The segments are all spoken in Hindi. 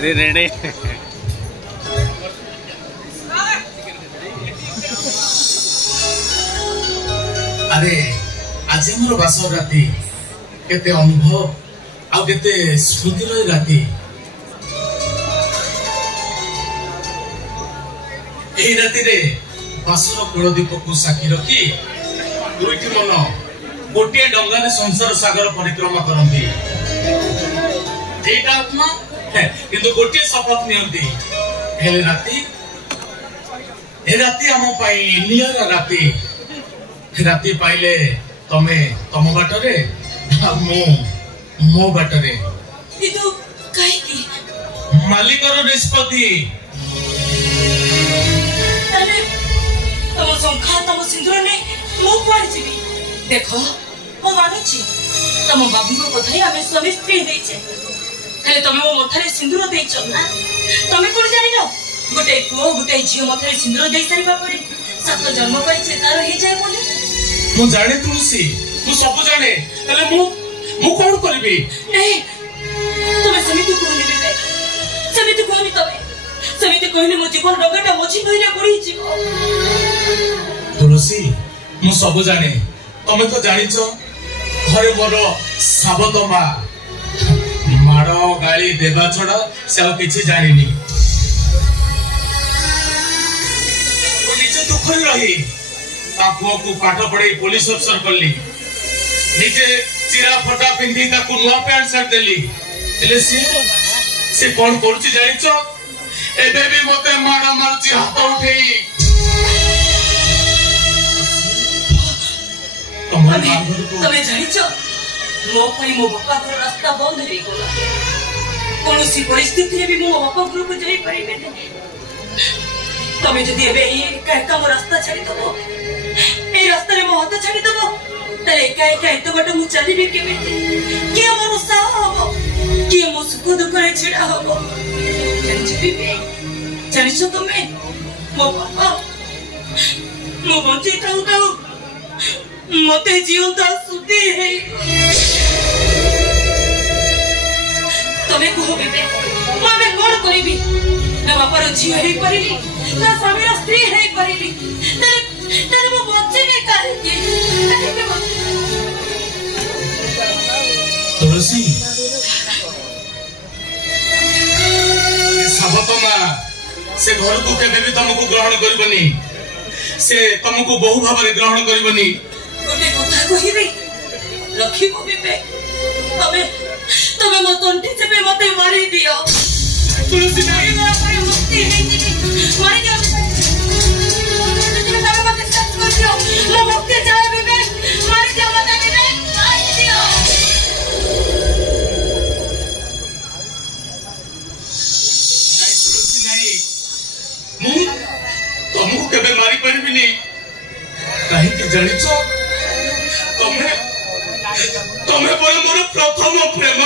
रेडी रेडी अरे आज मोर बास राति केते अनुभव आ केते स्मृतिर राति एही राति रे बासर कुलदीप को साक्षी रखी दुईटी मन गोटे डंगा रे संसार सागर परिक्रमा करती एटा आत्मा किंतु गोटे शपथ नियंती हेले राति ए राति हम पाई नियर राति राति पाइले तमे तम बाटरे मो बाटरे इदु काहे की मालिकर निष्पत्ति तने तम संखा तम सिंदूर ने मो पार जीवी देखो मो मानुची तम बाबू को कथाई हमें स्वामी स्त्री देइछे हेले तमे मो मथारे सिंदूर देइछो ना तमे कोन जानि न गोटे पुओ गोटे झियो मथारे सिंदूर देइ सारिबा परे सात जन्म पाई चेतार हे जाय बोले मु जाने तुलसी मु सब जाने हेले मु कोन करबी नहीं तमे समिति कोनी बेबे समिति कोनी तमे समिति कहले मो जीवन डगाटा मझी नइरा पड़ी जीव तुलसी मु सब जाने तमे तो जानिछो घरे मोर साबत मा मारो गाली देबा छड़ा से आ किछि जानिनी ओ निजे दुख रही ता पुओ को पाठ पढ़े पुलिस अफसर करली निजे चिरा फटा पिंधी ता को नुआ पैंट शर्ट देली एले से कोन करछि जानिछो एबे भी मते माडा मारछि हाथ उठेई तमे जानिछो मो पई मो बापा घर रास्ता बंद हे गला कोनोसी परिस्थिति रे भी मो बापा घर को जाई परिबे तमे जदी एबे ई एका मो रास्ता छाडी दबो ए रास्ता रे मो हाथ छाडी दबो तले एका एतो बट मु चलीबे केमिति के मोर साह हबो के मो सुख दुख रे छिडा हबो जानिछबी बे जानिछो तमे मो बापा मो बंची ताऊ ताऊ मते जीवंता सुधी है तमे को बेबे मामे कोन करिबी ना बापार झियो हे परिली ना स्वामीर स्त्री हे परिली तेरे मो बच्चे ने काहे की तुलसी साबतमा से घर को केबे भी तुमको ग्रहण करबनी से तुमको बहु भाव रे ग्रहण करबनी गोटे कथा कहिबे रखिबो बेबे तमे तमे मो तंटी जेबे मते मारी दियो तुलसी नहीं ना पर मुक्ति नहीं मारी दियो तमे मते सच कर दियो मो मुक्ति जाए बेबे मारी दियो मते बेबे मारी दियो नहीं तुलसी नहीं मु तुमको केबे मारी परबिनी काहे कि जानिछो तमे पर मोर प्रथम प्रेम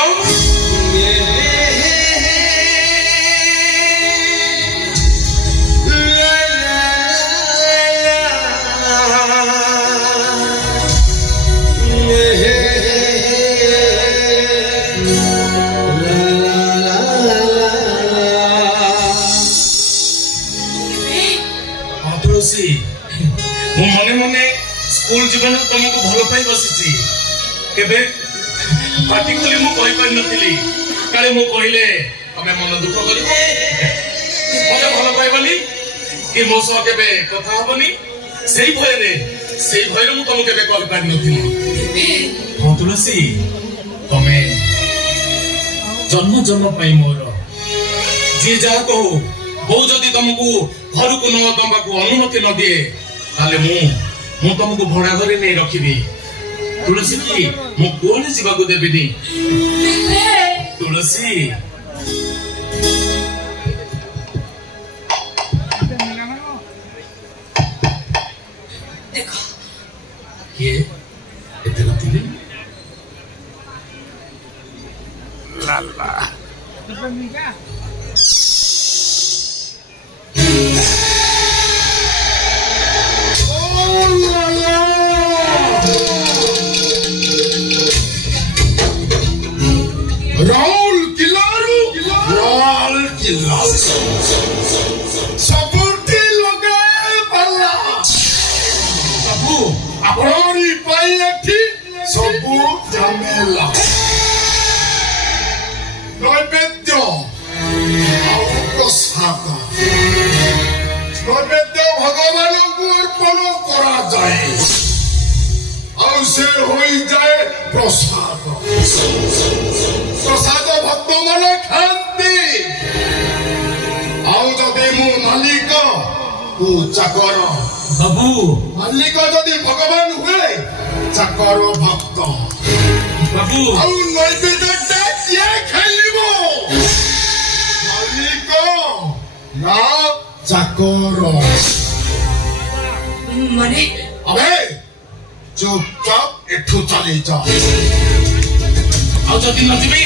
तुलसी मु मने मने स्कूल जीवन तुमको भल पाई बसिची केबे पाटी खोली मु कहि पाइ नथिली काले मु कहिले तमे मन दुख करिबो मने भल पाइबनी कि मो सो केबे कथा हबनी सेही भय मु तुम केबे कहि पाइ नथिली हां तुलसी तमे जन्म जन्म पाई मोर जे जा को बहु जदी तुमको घर को न तमको अनुमति न दिए ताले मु तुमको भड़ा घरे नहीं रखिबी तुलसी की मु कोन जीवा को देबेनी तुलसी देखो ये इतना दिले लाला राहुल किलारू राहुल आपरी पाई एठी सबु झमेला नैवेद्य आउ प्रसाद नैवेद्य भगवान को अर्पण करा जाए और से होई जाए प्रसाद प्रसाद भक्त मन खाती आउ जदि मु मालिक तू चाकर बाबू मालिक जदि भगवान हुए चाकर भक्त बाबू आउ नैवेद्य किए खेलिबो मालिक ना चाकर माने अबे चुपचाप एठू चली जा ଆଉ ଯଦି ନ ଯିବି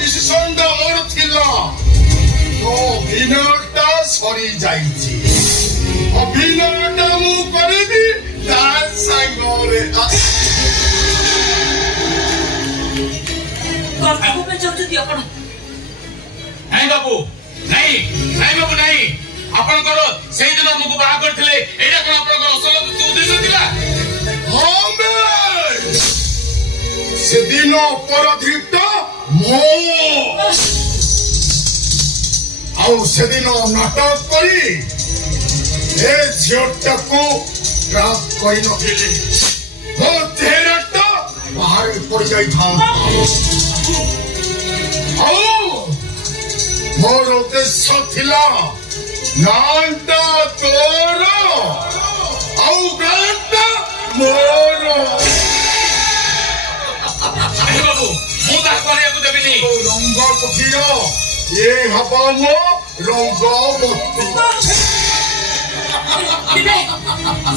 डिसीजन दा मोर थिला तो अभिनयटा सरी जाइछि अभिनयटा मु करबी ता संगरे कौन पे जाउछथि आपण नहीं बाबू नहीं बाबू नहीं आपनकर सेही दिन हमको बाहा करथिले एटा कोन आपनकर असल उद्देश्य थिला से दिन अपराधित मो आउ से दिन नाटक करी ए झियोटा को ट्रैप करी नथिले हो तेराटा बाहर पड़ जाई था आउ मोर उद्देश्य थिला नांटा तोर आउ गांटा मोर बाबू मु ता करिया को देबिनी रंग कुठियो ये हबो मो रंग बत्ती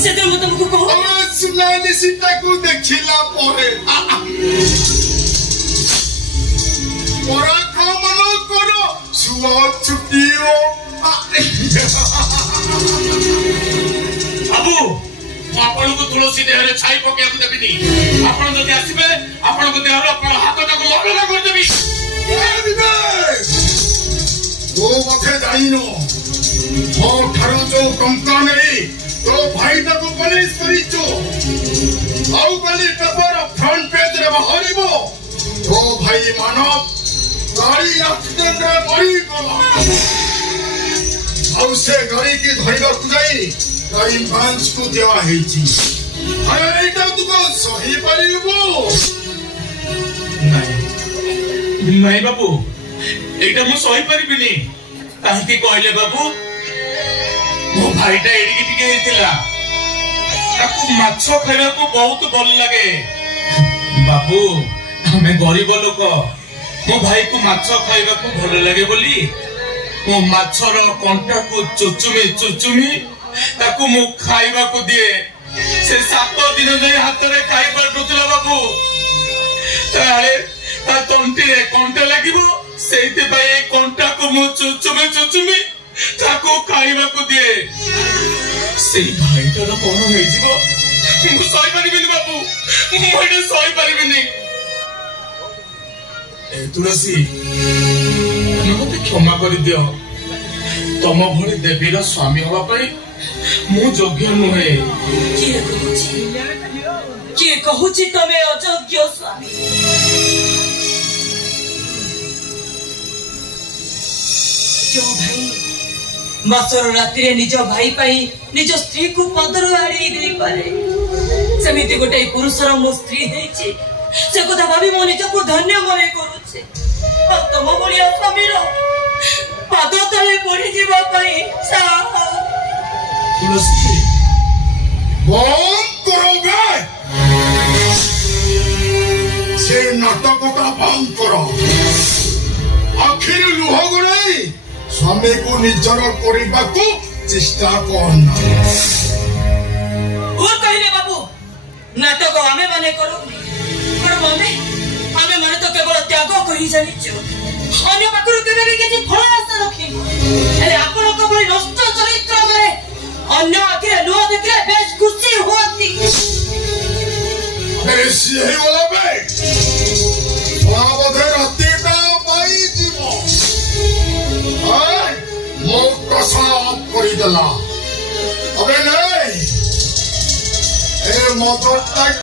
से तो तुमको कहो सुनानी सीता को देखिला परे परा कमनो करो सुआ छुटियो बाबू आपण को तुलसी देह रे छाई पके को देबिनी आपण जदी आसीबे आपण को देह रे आपण हाथ को अलग कर देबी वो मथे जाइनो ओ ठारो जो टंका नहीं तो भाई को पुलिस करिचो आउ गली पेपर फ्रंट पेज रे बाहरिबो तो भाई मानव गाड़ी एक्सीडेंट रे मरी गला आउ से गाड़ी की धरिबा को जाई क्राइम ब्रांच को देवा हेची अरे एटा तू को सही परिबो नहीं बाबू एटा मु सही परिबिनी काहे की कहले बाबू मो भाईटा एडिकी टिके हेतिला ताकू माछ खाइबा को बहुत भल लागे बाबू हमें गरीब लोक मो भाई को माछ खाइबा को भल लागे बोली मो माछर कंटा को चुचुमी ताकू मु खाइबा को दिए से 7 दिन जाय हाथ रे खाइ पडुतला बाबू ताले ता तंटी रे कंटा लागिबो सेते भाई ए कंटा को मु चुचुमी ताकू खाइबा को दिए से भाईटर कोन होई जिवो मु सही परिबिनी बाबू मु एटा सही परिबिनी ए तुलसी मते क्षमा कर दियो तम भली देवीर स्वामी हवा पई मु योग्य नुहे किए कहूची तमे अयोग्य स्वामी जो भाई मासर राति रे निज भाई पाई निज स्त्री को पदर आड़ी दे पारे समिति गोटे पुरुषर मो स्त्री हेची से कथा भाबी मो निज को धन्य मने करूचे तम बलिया स्वामीर पाद तले पड़ी जीवा पाई तुलसी बंद करोगे से नाटक का बंद करो आखिर लुह गुड़ाई स्वामी को निजर करने को चेष्टा करना और कहले बाबू नाटक आमे माने करो पर मम्मी आमे माने तो केवल त्याग करी जानिचो अन्य पाखरु केबे भी किछि फल आशा रखी अरे आपण को बड़ी नष्ट चरित्र करे अन्य आखिर नुआ देखले बेश खुशी होती ऐसी है वाला बे बाबा राती का पाई जीवो मो कसम करी देला अबे नहीं ଏ ମଦଟା